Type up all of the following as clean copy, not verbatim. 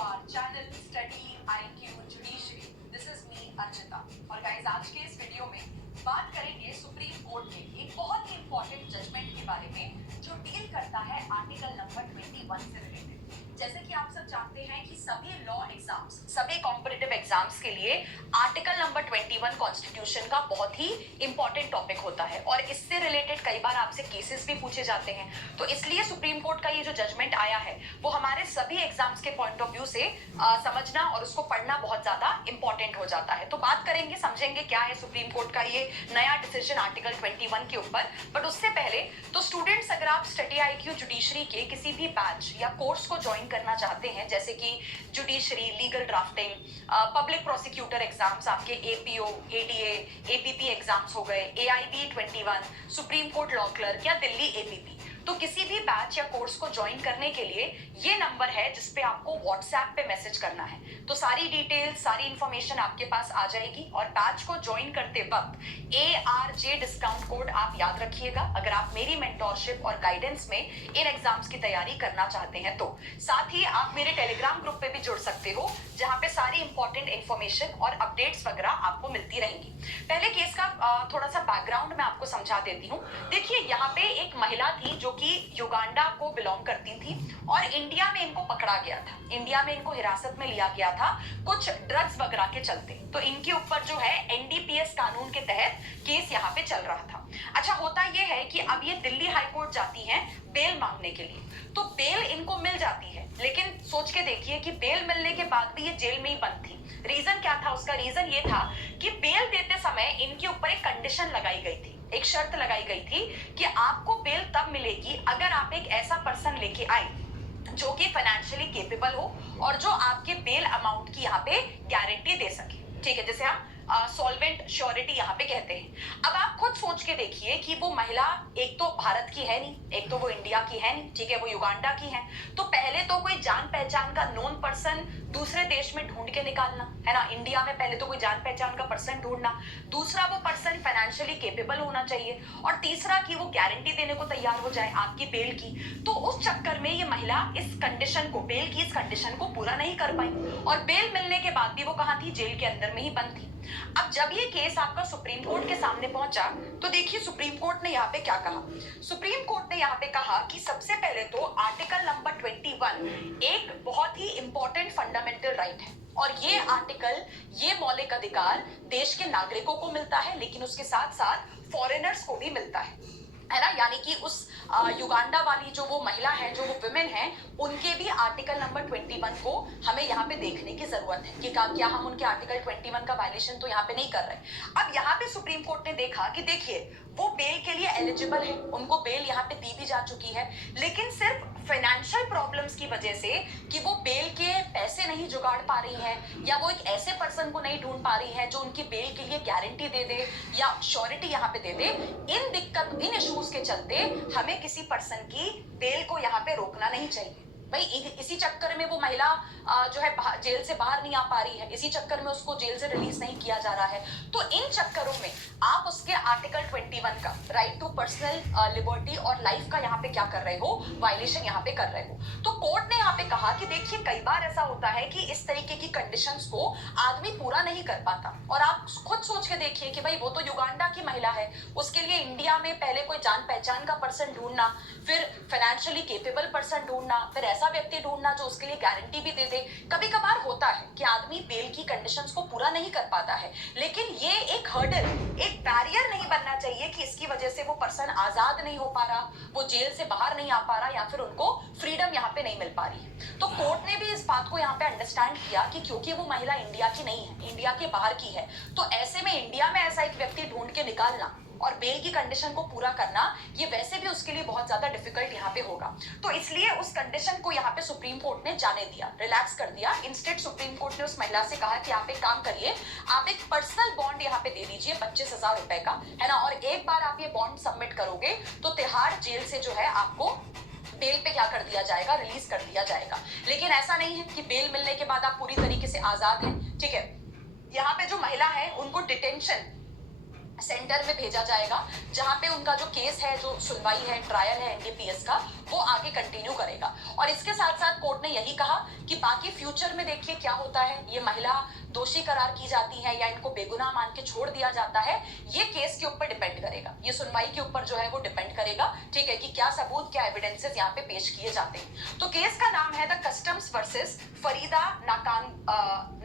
our channel Study IQ Judiciary. This is me Archita और guys आज के इस वीडियो में बात करेंगे सुप्रीम कोर्ट के एक बहुत ही इंपॉर्टेंट जजमेंट के बारे में जो डील करता है आर्टिकल नंबर 21 से रिलेटेड। जैसे कि आप सब जानते हैं कि सभी लॉ एग्जाम्स, सभी कॉम्पिटिटिव एग्जाम्स के लिए आर्टिकल नंबर 21 कॉन्स्टिट्यूशन का बहुत ही इंपॉर्टेंट टॉपिक होता है और इससे रिलेटेड कई बार आपसे केसेस भी पूछे जाते हैं। तो इसलिए सुप्रीम कोर्ट का ये जो जजमेंट आया है वो हमारे सभी एग्जाम्स के पॉइंट ऑफ व्यू से समझना और उसको पढ़ना बहुत ज्यादा इंपॉर्टेंट हो जाता है। तो बात करेंगे, समझेंगे क्या है सुप्रीम कोर्ट का ये नया डिसीजन आर्टिकल 21 के ऊपर। बट उससे पहले तो स्टूडेंट्स, अगर आप स्टडी IQ जुडिशरी के किसी भी बैच या कोर्स को ज्वाइन करना चाहते हैं, जैसे कि judiciary, legal drafting, public prosecutor exams, आपके APO, ADA, APP एग्जाम्स हो गए, AIB 21, supreme court law clerk या दिल्ली APP, तो किसी भी बैच या कोर्स को ज्वाइन करने के लिए ये नंबर है जिसपे आपको व्हाट्सएप पे मैसेज करना है। तो सारी डिटेल्स, सारी इंफॉर्मेशन आपके पास आ जाएगी और बैच को ज्वाइन करते वक्त ARJ डिस्काउंट कोड आप याद रखिएगा अगर आप मेरी मेंटोरशिप और गाइडेंस में इन एग्जाम्स की तैयारी करना चाहते हैं। तो साथ ही आप मेरे टेलीग्राम ग्रुप पे भी जुड़ सकते हो जहां पे सारी इंपॉर्टेंट इंफॉर्मेशन और अपडेट्स वगैरह आपको मिलती रहेंगी। पहले केस का थोड़ा सा बैकग्राउंड मैं आपको समझा देती हूँ। देखिए, यहाँ पे एक महिला थी जो कि युगांडा को बिलोंग करती थी और इंडिया में इनको पकड़ा गया था, इंडिया में इनको हिरासत में लिया गया था कुछ ड्रग्स वगैरह के चलते। तो इनके ऊपर जो है NDPS कानून के तहत केस यहाँ पे चल रहा था। अच्छा, होता ये है कि अब ये दिल्ली हाई कोर्ट जाती हैं बेल मांगने के लिए, तो बेल इनको मिल जाती है, लेकिन सोच के देखिए कि बेल मिलने के बाद भी ये जेल में ही बंद थी। रीजन क्या था उसका? रीजन ये था कि बेल देते समय इनके ऊपर एक कंडीशन लगाई गई थी, एक शर्त लगाई गई थी कि आपको बेल तब मिलेगी अगर आप एक ऐसा पर्सन लेके आए जो कि फाइनेंशियली केपेबल हो और जो आपके बेल अमाउंट की यहाँ पे गारंटी दे सके। ठीक है, जैसे हम सॉल्वेंट श्योरिटी यहाँ पे कहते हैं। अब आप खुद सोच के देखिए कि वो महिला एक तो भारत की है नहीं, एक तो वो इंडिया की है नहीं, ठीक है, वो युगांडा की है। तो पहले तो कोई जान पहचान का नोन पर्सन दूसरे देश में ढूंढ के निकालना है ना, इंडिया में पहले तो कोई जान पहचान का पर्सन ढूंढना, दूसरा वो पर्सन फाइनेंशियली केपेबल होना चाहिए और तीसरा कि वो गारंटी देने को तैयार हो जाए आपकी बेल की। तो उस चक्कर में ये महिला इस कंडीशन को, बेल की इस कंडीशन को पूरा नहीं कर पाई और बेल मिलने के बाद भी वो कहाँ थी? जेल के अंदर में ही बंद थी। अब जब ये केस आपका सुप्रीम कोर्ट के सामने पहुंचा तो देखिए सुप्रीम कोर्ट ने यहाँ पे क्या कहा। सुप्रीम कोर्ट ने यहाँ पे कहा कि सबसे पहले तो आर्टिकल नंबर 21 एक बहुत ही इंपॉर्टेंट फंडामेंटल राइट है और ये आर्टिकल, ये मौलिक अधिकार देश के नागरिकों को मिलता है, लेकिन उसके साथ साथ फॉरेनर्स को भी मिलता है ना। यानी कि उस युगांडा वाली जो वो महिला है, जो वो वुमेन है, उनके भी आर्टिकल नंबर 21 को हमें यहाँ पे देखने की जरूरत है कि क्या हम उनके आर्टिकल 21 का वायलेशन तो यहाँ पे नहीं कर रहे। अब यहाँ पे सुप्रीम कोर्ट ने देखा कि देखिए वो बेल के लिए एलिजिबल है, उनको बेल यहाँ पे दी भी जा चुकी है, लेकिन सिर्फ फाइनेंशियल प्रॉब्लम्स की वजह से कि वो बेल के पैसे नहीं जुगाड़ पा रही है या वो एक ऐसे पर्सन को नहीं ढूंढ पा रही है जो उनकी बेल के लिए गारंटी दे दे या श्योरिटी यहाँ पे दे दे, इन इश्यूज के चलते हमें किसी पर्सन की बेल को यहाँ पे रोकना नहीं चाहिए। भाई इसी चक्कर में वो महिला जो है जेल से बाहर नहीं आ पा रही है, इसी चक्कर में उसको जेल से रिलीज नहीं किया जा रहा है। तो इन चक्करों में आप उसके आर्टिकल 21 का राइट टू पर्सनल लिबर्टी और लाइफ का यहाँ पे क्या कर रहे हो? वायलेशन यहाँ पे कर रहे हो। तो कोर्ट ने यहाँ पे कहा कि देखिए कई बार ऐसा होता है कि इस तरीके की कंडीशंस को आदमी पूरा नहीं कर पाता और आप खुद सोच के देखिए कि भाई वो तो युगांडा की महिला है, उसके लिए इंडिया में पहले कोई जान पहचान का पर्सन ढूंढना, फिर फाइनेंशियली केपेबल पर्सन ढूंढना, फिर ऐसा व्यक्ति ढूंढना जो उसके लिए गारंटी भी दे दे। कभी कभार होता है कि आदमी बेल की कंडीशंस को पूरा नहीं कर पाता है, लेकिन ये एक हर्डल, एक बैरियर नहीं बनना चाहिए कि इसकी वजह से वो पर्सन आजाद नहीं हो पा रहा, वो जेल से बाहर नहीं आ पा रहा या फिर उनको फ्रीडम यहाँ पे नहीं मिल पा रही है। तो कोर्ट ने भी इस बात को यहाँ पे अंडरस्टैंड किया कि क्योंकि वो महिला इंडिया की नहीं है, इंडिया के बाहर की है, तो ऐसे में इंडिया में ऐसा एक व्यक्ति ढूंढ के निकालना और बेल की कंडीशन को पूरा करना ये वैसे भी उसके लिए बहुत ज्यादा डिफिकल्ट यहाँ पे होगा। तो इसलिए उस कंडीशन को यहाँ पे सुप्रीम कोर्ट ने जाने दिया, रिलैक्स कर दिया। इंस्टेड सुप्रीम कोर्ट ने उस महिला से कहा कि आप एक काम करिए, आप एक पर्सनल बॉन्ड यहाँ पे दे दीजिए 25,000 रुपए का, है ना, और एक बार आप ये बॉन्ड सबमिट करोगे तो तिहाड़ जेल से जो है आपको बेल पे क्या कर दिया जाएगा? रिलीज कर दिया जाएगा। लेकिन ऐसा नहीं है कि बेल मिलने के बाद आप पूरी तरीके से आजाद हैं। ठीक है, यहाँ पे जो महिला है उनको डिटेंशन सेंटर में भेजा जाएगा, जहां पे उनका जो केस है, जो सुनवाई है, ट्रायल है एनडीपीएस का, वो आगे कंटिन्यू करेगा। और इसके साथ साथ कोर्ट ने यही कहा कि बाकी फ्यूचर में देखिए क्या होता है, ये महिला दोषी करार की जाती है या इनको बेगुनाह मान के छोड़ दिया जाता है, ये केस के ऊपर डिपेंड करेगा, ये सुनवाई के ऊपर जो है वो डिपेंड करेगा, ठीक है, कि क्या सबूत, क्या एविडेंसेस यहाँ पे पेश किए जाते हैं। तो केस का नाम है द कस्टम्स वर्सेस फरीदा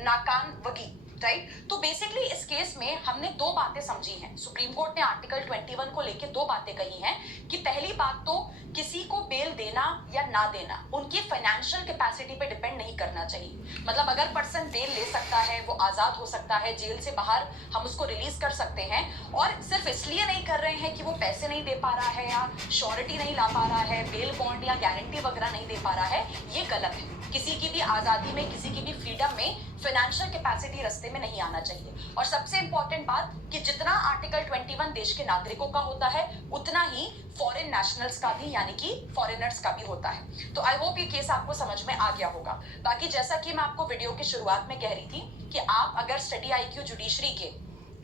नाकानवगी, राइट। तो बेसिकली इस केस में हमने दो बातें समझी हैं। सुप्रीम कोर्ट ने आर्टिकल 21 को लेकर दो बातें कही हैं कि पहली बात तो किसी को बेल देना या ना देना उनकी फाइनेंशियल कैपेसिटी पे डिपेंड नहीं करना चाहिए। मतलब अगर पर्सन बेल ले सकता है, वो आजाद हो सकता है, जेल से बाहर हम उसको रिलीज कर सकते हैं, और सिर्फ इसलिए नहीं कर रहे हैं कि वो पैसे नहीं दे पा रहा है या श्योरिटी नहीं ला पा रहा है, बेल बॉन्ड या गारंटी वगैरह नहीं दे पा रहा है, ये गलत है। किसी की भी आजादी में, किसी की भी फ्रीडम में फाइनेंशियल कैपेसिटी रास्ते में नहीं आना चाहिए। और सबसे इंपॉर्टेंट बात कि जितना आर्टिकल 21 देश के नागरिकों का होता है, उतना ही फॉरेन नेशनल्स का भी, यानी कि फॉरेनर्स का भी होता है। तो आई होप ये केस आपको समझ में आ गया होगा। बाकी जैसा कि मैं आपको वीडियो की शुरुआत में कह रही थी कि आप अगर स्टडी IQ जुडिशरी के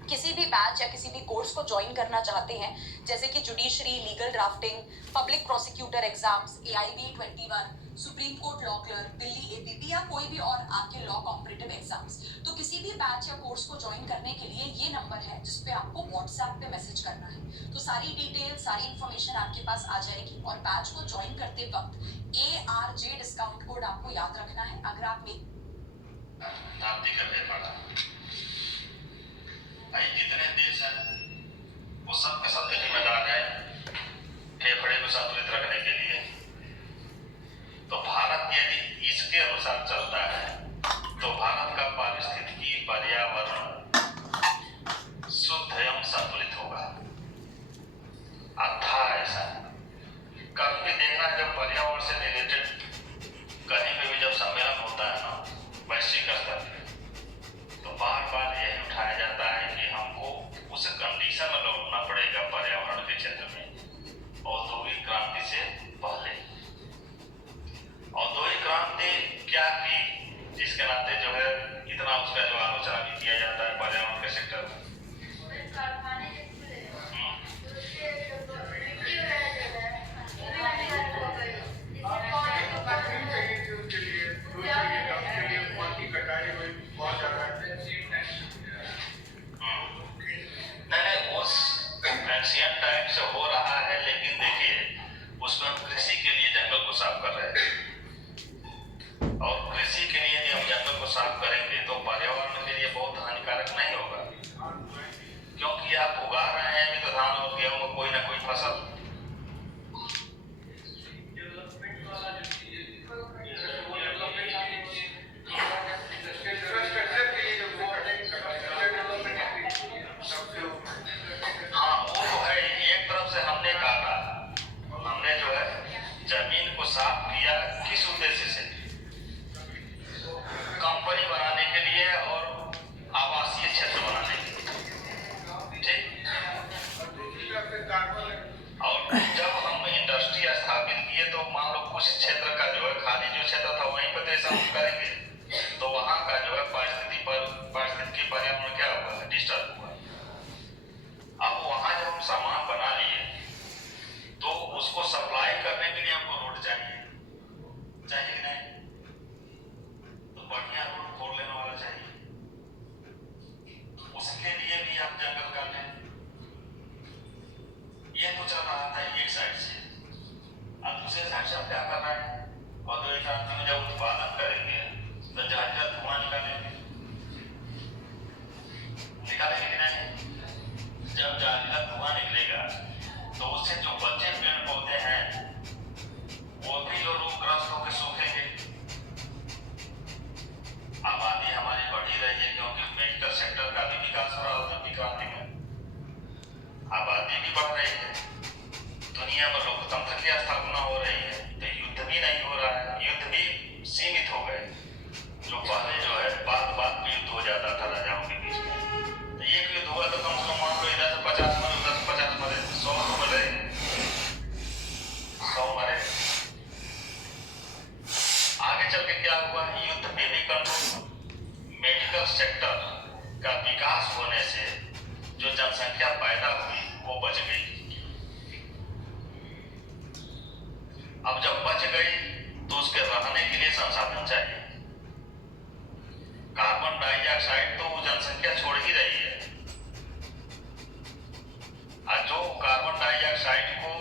किसी भी बैच या किसी भी कोर्स को ज्वाइन करना चाहते हैं, जैसे कि judiciary, legal drafting, public prosecutor exams, AIB 21, supreme court law clerk, Delhi APP या कोई भी और आपके लॉ कॉम्पिटिटिव एग्जाम्स, तो किसी भी बैच या कोर्स को ज्वाइन करने के लिए ये नंबर है जिसपे आपको व्हाट्सएप पे मैसेज करना है। तो सारी डिटेल, सारी इंफॉर्मेशन आपके पास आ जाएगी। और बैच को ज्वाइन करते वक्त ARJ डिस्काउंट कोड आपको याद रखना है। अगर आप जितने देश हैं वो सब के सब जिम्मेदार है फेफड़े को संतुलित रखने के लिए। तो भारत यदि इसके अनुसार चलता है तो भारत का पारिस्थितिकी, पर्यावरण शुद्ध एवं संतुलित होगा। अथा ऐसा कभी भी देखना, जब पर्यावरण से रिलेटेड कहीं पे भी जब सम्मेलन होता है ना वैश्विक स्तर पे, तो बार बार यही उठाया जाता है कि हमको उस कंडीशन में लौटना पड़ेगा पर्यावरण के क्षेत्र में औद्योगिक क्रांति से पहले। औद्योगिक क्रांति क्या की, जिसके नाते जो है इतना उसका जो आलोचना भी किया जाता है पर्यावरण के सेक्टर में। एशियन टाइम से हो रहा है, लेकिन देखिए उसमें हम कृषि के लिए जंगल को साफ कर रहे हैं, और कृषि के लिए यदि हम जंगल को साफ करेंगे तो पर्यावरण के लिए बहुत हानिकारक नहीं होगा, क्योंकि आप उगा रहे हैं अभी तो धान और गेहूं कोई ना कोई फसल। साफ किया किस उद्देश्य से? कंपनी बनाने के लिए और आवासीय क्षेत्र बनाने के लिए, ठीक। और जब हम इंडस्ट्री स्थापित किए तो मान लो कुछ क्षेत्र का जो है खाली जो क्षेत्र था वहीं पर ऐसा हम करेंगे तो वहां का जो है पारिस्थितिकी पर्यावरण क्या हुआ, डिस्टर्ब हुआ। अब वहां जब हम सामान बना लिए तो उसको सप्लाई करने के लिए हमको रोड चाहिए कि नहीं? तो बढ़िया रोड फोर लेने वाला चाहिए, उसके लिए भी आप जंगल काट लें। ये तो चल रहा था एक साइड से, अब दूसरे साइड से आप क्या कर रहे हैं? औद्योगिक क्रांति में जब उत्पादन करेंगे तो जहरीला धुआं निकालेंगे कि नहीं? जब जहरीला धुआं निकलेगा तो उससे जो बचे पेड़ पौधे हैं वो भी जो रोगग्रस्त होकर सूखेंगे। आबादी हमारी बढ़ी रही है क्योंकि मेडिकल सेक्टर का भी विकास हो रहा है औद्योगिक क्रांति में। आबादी भी बढ़ रही है, दुनिया में लोकतंत्र की स्थापना हो रही है, तो युद्ध भी नहीं हो रहा है, युद्ध भी सीमित हो गए। जो पहले जो है बात बात पे युद्ध हो जाता था राजाओं के बीच में, तो एक युद्ध हुआ तो कम से कम मान लो इधर से 50 मरे, उधर से 50 मरे, 100 मरे, 100 मरे। आगे चल के क्या हुआ, युद्ध पे भी कंट्रोल, मेडिकल सेक्टर का विकास होने से जो जनसंख्या पैदा हुई वो बच गई। अब जब बच गई तो उसके रहने के लिए संसाधन चाहिए। कार्बन डाइऑक्साइड तो वो जनसंख्या छोड़ ही रही है, और जो कार्बन डाइऑक्साइड को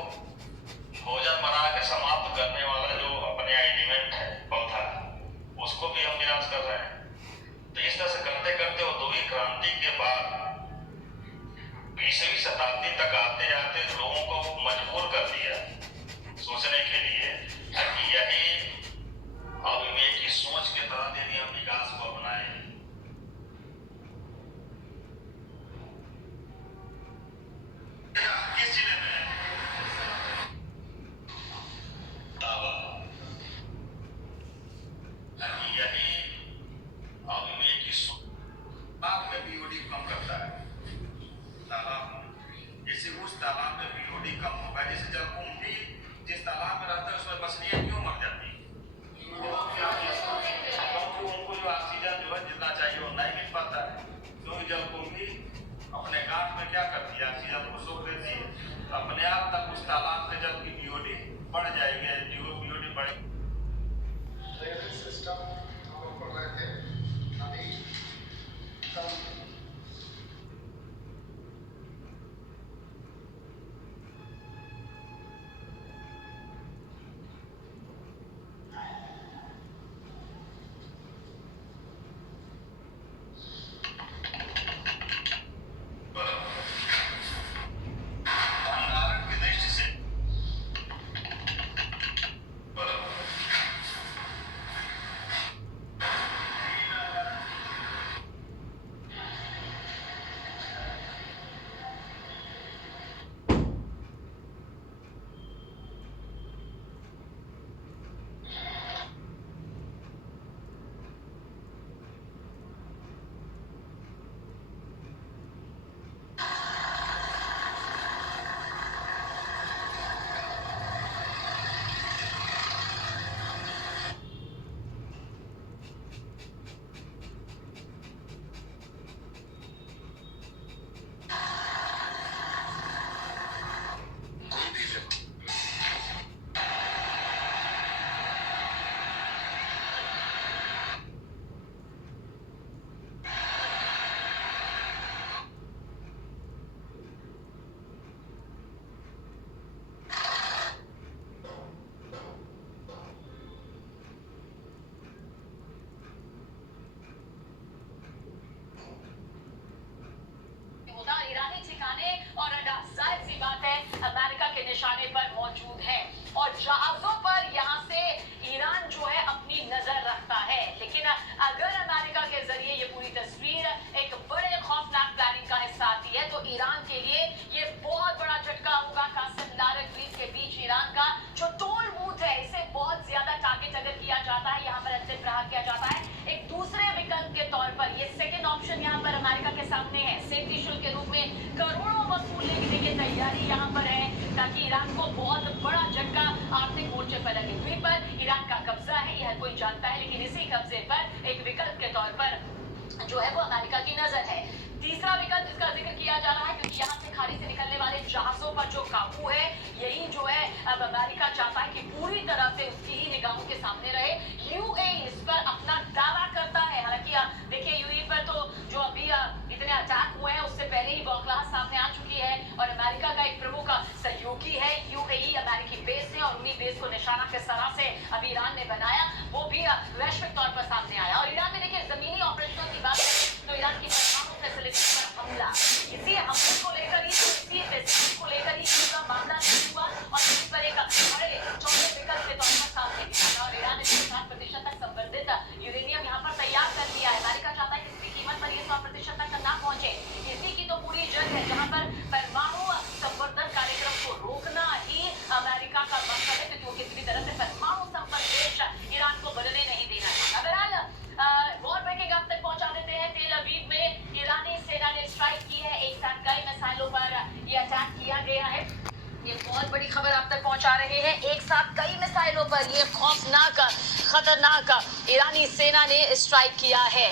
भोजन बना के समाप्त करने वाला जो अपने एलिमेंट है पौधा, उसको भी हम विनाश कर रहे हैं। तो इस तरह से करते करते औद्योगिक क्रांति के बाद 20वीं शताब्दी तक आते आते लोगों को मजबूर कर दिया सोचने के लिए कि यही अविवेकी सोच के तहत यदि हम विकास को अपनाएं। किस जिले में दावा यही अविवेकी तालाब में बीओडी कम करता है। तालाब जैसे उस तालाब में बीओडी कम होगा, जैसे जलकुंभ भी जिस तालाब में रहता है उसमें मछलियां क्यों मर जाती है? क्योंकि उनको जो ऑक्सीजन जो है जितना चाहिए वो नहीं मिल पाता है। क्योंकि जलकुंभी अपने गांठ में क्या करती है, ऑक्सीजन को सोख लेती है, अपने आप तक उस तालाब के जल की बीओडी बढ़ जाएगी, बीओडी बढ़ेगी। ड्रेनेज सिस्टम हम लोग पढ़ रहे थे, नदी कम भंडारण की दृष्टि से ईरानी ठिकाने और अड्डा जाहिर सी बात है अमेरिका के निशाने पर मौजूद है और जहाजों पर यहाँ से ईरान जो है अपनी नजर रखता है। लेकिन अगर अमेरिका के जरिए ये पूरी तस्वीर एक बड़े खौफनाक प्लानिंग का हिस्सा आती है तो ईरान के लिए ये बहुत बड़ा झटका होगा। कासिम लारक द्वीप के बीच ईरान का जो टोल बूथ है इसे बहुत ज्यादा टारगेट अगर किया जाता है, यहाँ पर अंतिम प्रहार किया जाता है एक दूसरे विकल्प के तौर पर। ये सेकेंड ऑप्शन यहाँ पर अमेरिका के सामने है। सेफ्टी शुल्क के रूप में करोड़ों वसूलने की तैयारी यहाँ पर है ताकि ईरान को बहुत बड़ा झटका आर्थिक मोर्चे पर लगे। द्वीप पर ईरान का कब्जा है, यह कोई जानता है, लेकिन इसी कब्जे पर एक विकल्प के तौर पर जो है वो अमेरिका की नजर है। तीसरा विकल्प जिसका जिक्र किया जा रहा है क्योंकि यहाँ से खाड़ी से निकलने वाले जहाजों पर जो काबू है यही जो है अब अमेरिका चाहता है कि पूरी तरह से उसकी ही निगाहों के सामने रहे। यूएई इस पर अपना दावा करता है। हालांकि देखिए यूएई पर तो जो अभी इतने अटैक हुए हैं उससे पहले ही बौखलाहट सामने आ चुकी है और अमेरिका का एक प्रमुख सहयोगी है यूएई, अमेरिकी बेस है और उन्हीं बेस को निशाना किस तरह से अभी ईरान ने बनाया वो भी वैश्विक तौर पर सामने आया। और ईरान में देखिए जमीनी ऑपरेशनों की बात करें तो ईरान की परमाणु फैसिलिटी पर हमला, इसी हमले को लेकर ही इसी फैसिलिटी को लेकर ही पूरा मामला शुरू हुआ और इस पर एक बड़े चौथे विकल्प के तौर पर सामने आया और ईरान ने 60% तक संवर्धित यूरेनियम यहाँ पर तैयार कर लिया है। अमेरिका चाहता है कि इसकी कीमत पर ये 100% तक ना पहुंचे। इसी की तो पूरी जंग है जहाँ पर परमाणु संवर्धन कार्यक्रम को रोकना ही अमेरिका का मकसद है क्योंकि वो किसी भी तरह से परमाणु संपन्न देश ईरान को बनने नहीं देना चाहता। बहरहाल वॉर ब्रेकिंग अब तक पहुंचा देते हैं। तेल अवीव में ईरानी सेना ने स्ट्राइक की है, एक साथ कई मिसाइलों पर ये अटैक किया गया है। ये बहुत बड़ी खबर आप तक पहुंचा रहे हैं। एक साथ कई मिसाइलों पर ये खौफनाक खतरनाक ईरानी सेना ने स्ट्राइक किया है।